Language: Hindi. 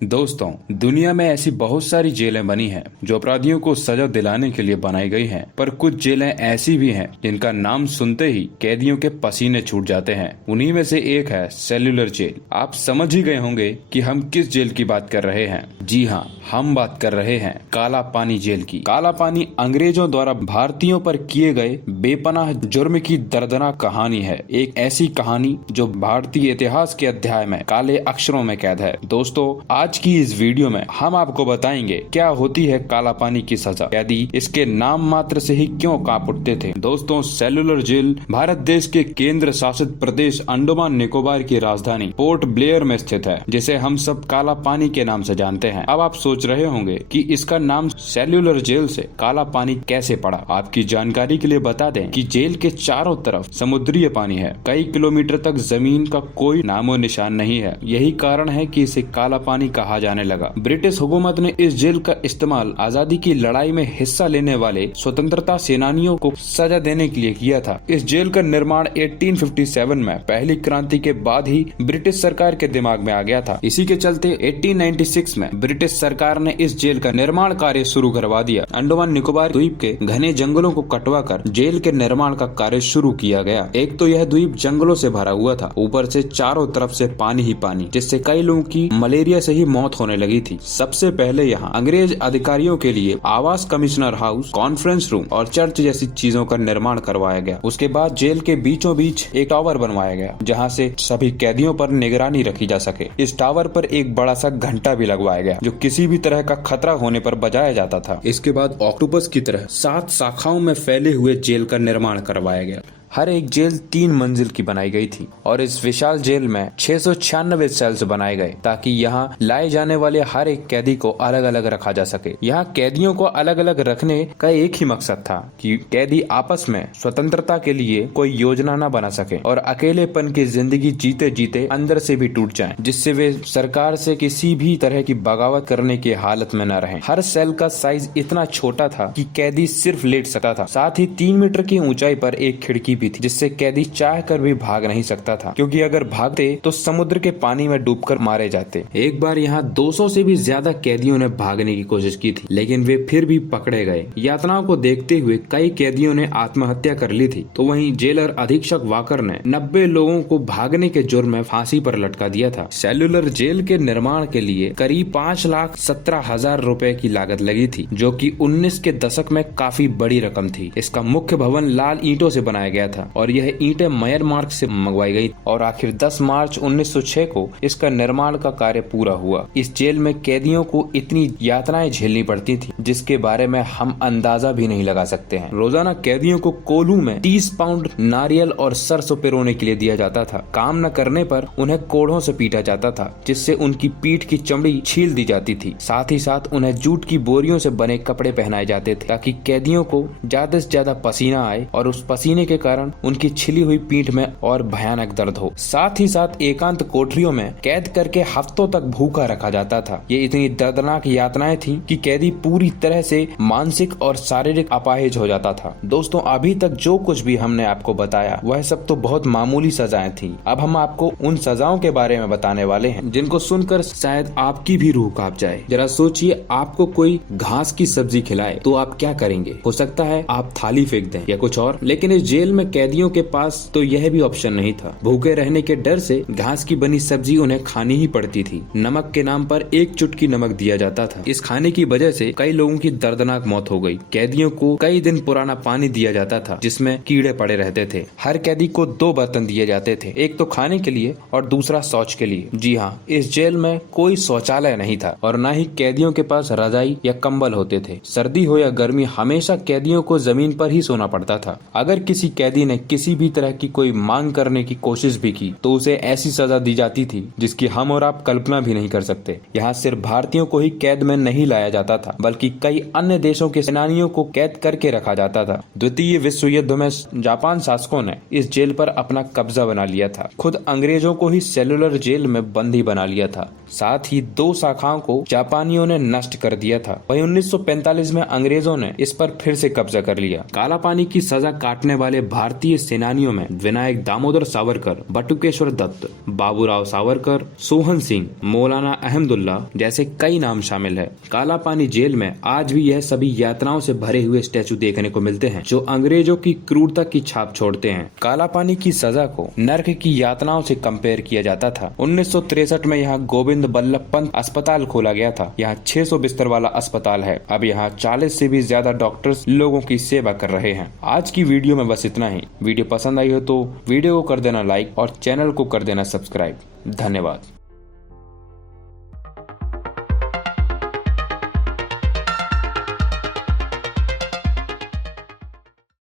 दोस्तों, दुनिया में ऐसी बहुत सारी जेलें बनी हैं जो अपराधियों को सजा दिलाने के लिए बनाई गई हैं, पर कुछ जेलें ऐसी भी हैं जिनका नाम सुनते ही कैदियों के पसीने छूट जाते हैं। उन्हीं में से एक है सेल्यूलर जेल। आप समझ ही गए होंगे कि हम किस जेल की बात कर रहे हैं। जी हाँ, हम बात कर रहे हैं काला पानी जेल की। काला पानी अंग्रेजों द्वारा भारतीयों पर किए गए बेपनाह जुर्म की दर्दनाक कहानी है। एक ऐसी कहानी जो भारतीय इतिहास के अध्याय में काले अक्षरों में कैद है। दोस्तों, आज की इस वीडियो में हम आपको बताएंगे क्या होती है काला पानी की सजा, यदि इसके नाम मात्र से ही क्यों कांप उठते थे। दोस्तों, सेल्यूलर जेल भारत देश के केंद्र शासित प्रदेश अंडमान निकोबार की राजधानी पोर्ट ब्लेयर में स्थित है, जिसे हम सब काला पानी के नाम से जानते हैं। अब आप सोच रहे होंगे कि इसका नाम सेल्यूलर जेल से काला पानी कैसे पड़ा। आपकी जानकारी के लिए बता दें कि जेल के चारों तरफ समुद्री पानी है। कई किलोमीटर तक जमीन का कोई नामो निशान नहीं है। यही कारण है कि इसे काला पानी कहा जाने लगा। ब्रिटिश हुकूमत ने इस जेल का इस्तेमाल आजादी की लड़ाई में हिस्सा लेने वाले स्वतंत्रता सेनानियों को सजा देने के लिए किया था। इस जेल का निर्माण 1857 में पहली क्रांति के बाद ही ब्रिटिश सरकार के दिमाग में आ गया था। इसी के चलते 1896 में ब्रिटिश सरकार ने इस जेल का निर्माण कार्य शुरू करवा दिया। अंडमान निकोबार द्वीप के घने जंगलों को कटवा कर जेल के निर्माण का कार्य शुरू किया गया। एक तो यह द्वीप जंगलों से भरा हुआ था, ऊपर से चारों तरफ से पानी ही पानी, जिससे कई लोगों की मलेरिया से ही मौत होने लगी थी। सबसे पहले यहाँ अंग्रेज अधिकारियों के लिए आवास, कमिश्नर हाउस, कॉन्फ्रेंस रूम और चर्च जैसी चीजों का निर्माण करवाया गया। उसके बाद जेल के बीचों बीच एक टावर बनवाया गया, जहाँ से सभी कैदियों पर निगरानी रखी जा सके। इस टावर पर एक बड़ा सा घंटा भी लगवाया गया, जो किसी भी तरह का खतरा होने पर बजाया जाता था। इसके बाद ऑक्टोपस की तरह 7 शाखाओं में फैले हुए जेल का निर्माण करवाया गया। हर एक जेल 3 मंजिल की बनाई गई थी और इस विशाल जेल में 696 सेल्स बनाए गए, ताकि यहाँ लाए जाने वाले हर एक कैदी को अलग अलग रखा जा सके। यहाँ कैदियों को अलग अलग रखने का एक ही मकसद था कि कैदी आपस में स्वतंत्रता के लिए कोई योजना न बना सके और अकेलेपन की जिंदगी जीते जीते अंदर से भी टूट जाएं, जिससे वे सरकार से किसी भी तरह की बगावत करने की हालत में न रहें। हर सेल का साइज इतना छोटा था कि कैदी सिर्फ लेट सकता था। साथ ही 3 मीटर की ऊंचाई पर एक खिड़की भी थी, जिससे कैदी चाह कर भी भाग नहीं सकता था, क्योंकि अगर भागते तो समुद्र के पानी में डूबकर मारे जाते। एक बार यहाँ 200 से भी ज्यादा कैदियों ने भागने की कोशिश की थी, लेकिन वे फिर भी पकड़े गए। यातनाओं को देखते हुए कई कैदियों ने आत्महत्या कर ली थी। तो वहीं जेलर अधीक्षक वाकर ने 90 लोगों को भागने के जुर्म में फांसी पर लटका दिया था। सेल्यूलर जेल के निर्माण के लिए करीब 5,17,000 रुपए की लागत लगी थी, जो कि 19 के दशक में काफी बड़ी रकम थी। इसका मुख्य भवन लाल ईंटों से बनाया गया था और यह ईंटें म्यांमार से मंगवाई गई और आखिर 10 मार्च 1906 को इसका निर्माण का कार्य पूरा हुआ। इस जेल में कैदियों को इतनी यातनाएं झेलनी पड़ती थी, जिसके बारे में हम अंदाजा भी नहीं लगा सकते हैं। रोजाना कैदियों को कोल्हू में 30 पाउंड नारियल और सरसों पिरोने के लिए दिया जाता था। काम न करने पर उन्हें कोड़ों से पीटा जाता था, जिससे उनकी पीठ की चमड़ी छील दी जाती थी। साथ ही साथ उन्हें जूट की बोरियों से बने कपड़े पहनाए जाते थे, ताकि कैदियों को ज्यादा से ज्यादा पसीना आए और उस पसीने के कारण उनकी छिली हुई पीठ में और भयानक दर्द हो। साथ ही साथ एकांत कोठरियों में कैद करके हफ्तों तक भूखा रखा जाता था। ये इतनी दर्दनाक यातनाएं थी कि कैदी पूरी तरह से मानसिक और शारीरिक अपाहिज हो जाता था। दोस्तों, अभी तक जो कुछ भी हमने आपको बताया वह सब तो बहुत मामूली सजाएं थी। अब हम आपको उन सजाओं के बारे में बताने वाले हैं जिनको सुनकर शायद आपकी भी रूह कांप जाए। जरा सोचिए, आपको कोई घास की सब्जी खिलाए तो आप क्या करेंगे? हो सकता है आप थाली फेंक दें या कुछ और, लेकिन इस जेल में कैदियों के पास तो यह भी ऑप्शन नहीं था। भूखे रहने के डर से घास की बनी सब्जी उन्हें खानी ही पड़ती थी। नमक के नाम पर 1 चुटकी नमक दिया जाता था। इस खाने की वजह से कई लोगों की दर्दनाक मौत हो गई। कैदियों को कई दिन पुराना पानी दिया जाता था, जिसमें कीड़े पड़े रहते थे। हर कैदी को 2 बर्तन दिए जाते थे, एक तो खाने के लिए और दूसरा शौच के लिए। जी हाँ, इस जेल में कोई शौचालय नहीं था और न ही कैदियों के पास रजाई या कंबल होते थे। सर्दी हो या गर्मी, हमेशा कैदियों को जमीन पर ही सोना पड़ता था। अगर किसी कैदी ने किसी भी तरह की कोई मांग करने की कोशिश भी की तो उसे ऐसी सजा दी जाती थी जिसकी हम और आप कल्पना भी नहीं कर सकते। यहाँ सिर्फ भारतीयों को ही कैद में नहीं लाया जाता था, बल्कि कई अन्य देशों के सेनानियों को कैद करके रखा जाता था। द्वितीय विश्व युद्ध में जापान शासकों ने इस जेल पर अपना कब्जा बना लिया था। खुद अंग्रेजों को ही सेल्यूलर जेल में बंदी बना लिया था। साथ ही 2 शाखाओं को जापानियों ने नष्ट कर दिया था। वहीं 1945 में अंग्रेजों ने इस पर फिर से कब्जा कर लिया। काला पानी की सजा काटने वाले भारतीय भारतीय सेनानियों में विनायक दामोदर सावरकर, बटुकेश्वर दत्त, बाबूराव सावरकर, सोहन सिंह, मौलाना अहमदुल्ला जैसे कई नाम शामिल है। कालापानी जेल में आज भी यह सभी यातनाओं से भरे हुए स्टैचू देखने को मिलते हैं जो अंग्रेजों की क्रूरता की छाप छोड़ते हैं। कालापानी की सजा को नर्क की यातनाओं से कंपेयर किया जाता था। 1963 में यहाँ गोविंद बल्लभ पंत अस्पताल खोला गया था। यहाँ 600 बिस्तर वाला अस्पताल है। अब यहाँ 40 से भी ज्यादा डॉक्टर्स लोगों की सेवा कर रहे हैं। आज की वीडियो में बस इतना ही। वीडियो पसंद आई हो तो वीडियो को कर देना लाइक और चैनल को कर देना सब्सक्राइब। धन्यवाद।